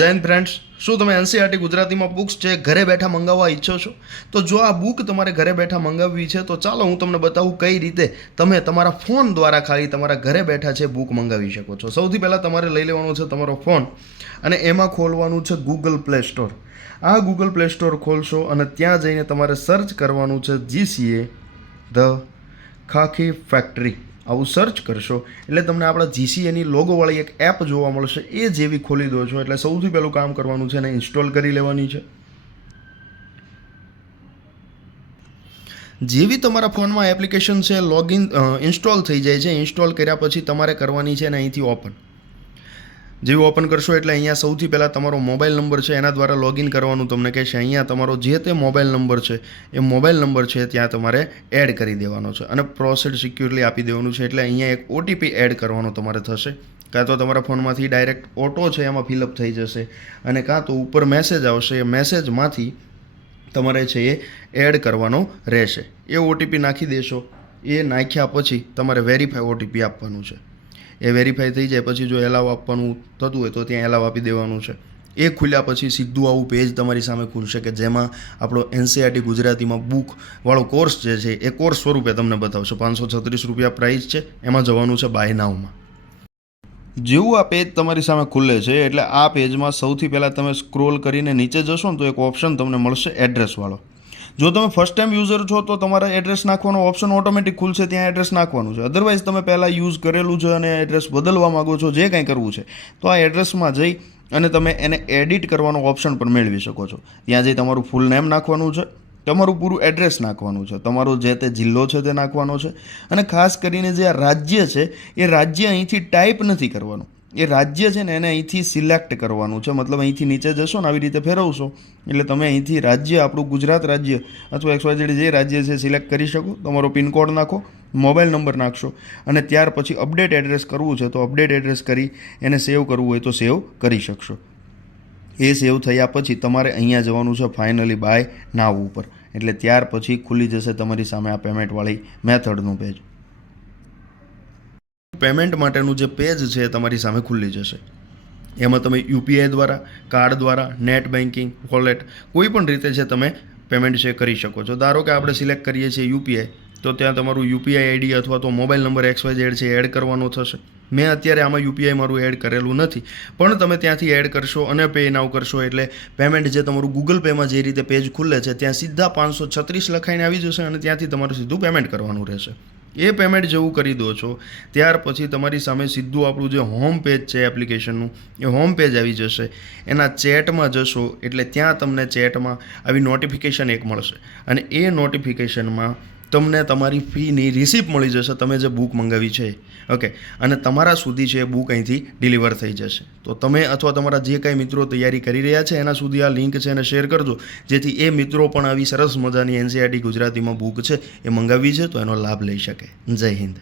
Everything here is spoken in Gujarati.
જૈન ફ્રેન્ડ્સ શું તમે એનસીઆરટી ગુજરાતીમાં બુક્સ છે ઘરે બેઠા મંગાવવા ઈચ્છો છો? તો જો આ બુક તમારે ઘરે બેઠા મંગાવવી છે, તો ચાલો હું તમને બતાવું કઈ રીતે તમે તમારા ફોન દ્વારા ખાલી તમારા ઘરે બેઠા છે બુક મંગાવી શકો છો. સૌથી પહેલાં તમારે લઈ લેવાનો છે તમારો ફોન અને એમાં ખોલવાનું છે ગૂગલ પ્લે સ્ટોર આ ગૂગલ પ્લે સ્ટોર ખોલશો અને ત્યાં જઈને તમારે સર્ચ કરવાનું છે જીસીએ ધ ખાખી ફેક્ટરી આવું સર્ચ કરશો. એટલે તમને આપણા જીસીએની લોગોવાળી એક એપ જોવા મળશે. એ જેવી ખોલી દો છો. એટલે સૌથી પહેલું કામ કરવાનું છે એને ઇન્સ્ટોલ કરી લેવાની છે. જેવી તમારા ફોનમાં એપ્લિકેશન છે લોગિન ઇન્સ્ટોલ થઈ જાય છે ઇન્સ્ટોલ કર્યા પછી તમારે કરવાની છે ને અહીંથી ઓપન જેવું ઓપન કરશો એટલે અહીંયા સૌથી પહેલાં તમારો મોબાઈલ નંબર છે, એના દ્વારા લોગિન કરવાનું તમને કહેશે. અહીંયા તમારો જે તે મોબાઈલ નંબર છે, એ મોબાઈલ નંબર છે, ત્યાં તમારે એડ કરી દેવાનો છે. અને પ્રોસેડ સિક્યોરલી આપી દેવાનું છે, એટલે અહીંયા એક ઓટીપી એડ કરવાનો તમારે થશે. કાં તો તમારા ફોનમાંથી ડાયરેક્ટ ઓટો છે, એમાં ફિલઅપ થઈ જશે. અને કાં તો ઉપર મેસેજ આવશે, એ મેસેજમાંથી તમારે છે, એ એડ કરવાનો રહેશે. એ ઓટીપી નાખી દેશો. એ નાખ્યા પછી તમારે વેરીફાઈ ઓટીપી આપવાનું છે. એ વેરીફાઈ થઈ જાય, પછી જો એલાવ આપવાનું થતું હોય તો ત્યાં એલાવ આપી દેવાનું છે. એ ખુલ્યા પછી સીધું આવું પેજ તમારી સામે ખુલશે કે જેમાં આપણો એનસીઆરટી ગુજરાતીમાં બુક વાળો કોર્સ જે છે, એ કોર્સ સ્વરૂપે તમને બતાવશે. પાંચસો છત્રીસ રૂપિયા પ્રાઇસ છે, એમાં જવાનું છે બાય નાવમાં જેવું આ પેજ તમારી સામે ખુલે છે, એટલે આ પેજમાં સૌથી પહેલાં તમે સ્ક્રોલ કરીને નીચે જશો ને તો એક ઓપ્શન તમને મળશે એડ્રેસવાળો જો તમે ફર્સ્ટ ટાઈમ યુઝર છો, તો તમારે એડ્રેસ નાખવાનો ઓપ્શન ઓટોમેટિક ખુલશે, ત્યાં એડ્રેસ નાખવાનું છે. અદરવાઇઝ તમે પહેલાં યુઝ કરેલું છે અને એડ્રેસ બદલવા માગો છો, જે કંઈ કરવું છે, તો આ એડ્રેસમાં જઈ અને તમે એને એડિટ કરવાનો ઓપ્શન પણ મેળવી શકો છો. ત્યાં જઈ તમારું ફૂલ નેમ નાખવાનું છે, તમારું પૂરું એડ્રેસ નાખવાનું છે, તમારો જે તે જિલ્લો છે તે નાખવાનો છે. અને ખાસ કરીને જે આ રાજ્ય છે, એ રાજ્ય અહીંથી ટાઈપ નથી કરવાનું. એ રાજ્ય છે ને એને અહીંથી સિલેક્ટ કરવાનું છે. મતલબ અહીંથી નીચે જશો ને આવી રીતે ફેરવશો. એટલે તમે અહીંથી રાજ્ય, આપણું ગુજરાત રાજ્ય અથવા એક્સવાયઝેડ જે રાજ્ય છે સિલેક્ટ કરી શકો. તમારો પિનકોડ નાખો, મોબાઈલ નંબર નાખશો અને ત્યાર પછી અપડેટ એડ્રેસ કરવું છે તો અપડેટ એડ્રેસ કરી એને સેવ કરવું હોય તો સેવ કરી શકશો. એ સેવ થયા પછી તમારે અહીંયા જવાનું છે ફાઇનલી બાય નાવ ઉપર. એટલે ત્યાર પછી ખુલી જશે તમારી સામે આ પેમેન્ટવાળી મેથડનું પેજ પેમેન્ટ માટેનું જે પેજ છે તમારી સામે ખુલ્લી જશે. એમાં તમે યુપીઆઈ દ્વારા, કાર્ડ દ્વારા, નેટ બેન્કિંગ વોલેટ, કોઈ પણ રીતે છે તમે પેમેન્ટ છે કરી શકો છો. ધારો કે આપણે સિલેક્ટ કરીએ છીએ યુપીઆઈ, તો ત્યાં તમારું યુપીઆઈ આઈડી અથવા તો mobile number X Y Z છે એડ કરવાનો થશે. મેં અત્યારે આમાં યુપીઆઈ મારું એડ કરેલું નથી, પણ તમે ત્યાંથી એડ કરશો અને પે નાવ કરશો એટલે પેમેન્ટ જે તમારું ગૂગલ પેમાં જે રીતે પેજ ખુલે છે, ત્યાં સીધા પાંચસો છત્રીસ લખાઈને આવી જશે અને ત્યાંથી તમારું સીધું પેમેન્ટ કરવાનું રહેશે. એ પેમેન્ટ જેવું કરી દો છો, ત્યાર પછી તમારી સામે સીધું આપણું જે હોમ પેજ છે એપ્લિકેશનનું એ હોમ પેજ આવી જશે. એના ચેટમાં જશો, એટલે ત્યાં તમને ચેટમાં આવી નોટિફિકેશન એક મળશે. અને એ નોટિફિકેશનમાં તમને તમારી ફીની રિસિપ્ટ મળી જશે, તમે જે બુક મંગાવી છે ઓકે અને તમારા સુધી છે એ બુક અહીંથી ડિલિવર થઈ જશે. તો તમે અથવા તમારા જે કાંઈ મિત્રો તૈયારી કરી રહ્યા છે, એના સુધી આ લિંક છે એને શેર કરજો. જેથી એ મિત્રો પણ આવી સરસ મજાની એનસીઆરટી ગુજરાતીમાં બુક છે, એ મંગાવી છે, તો એનો લાભ લઈ શકે. જય હિન્દ.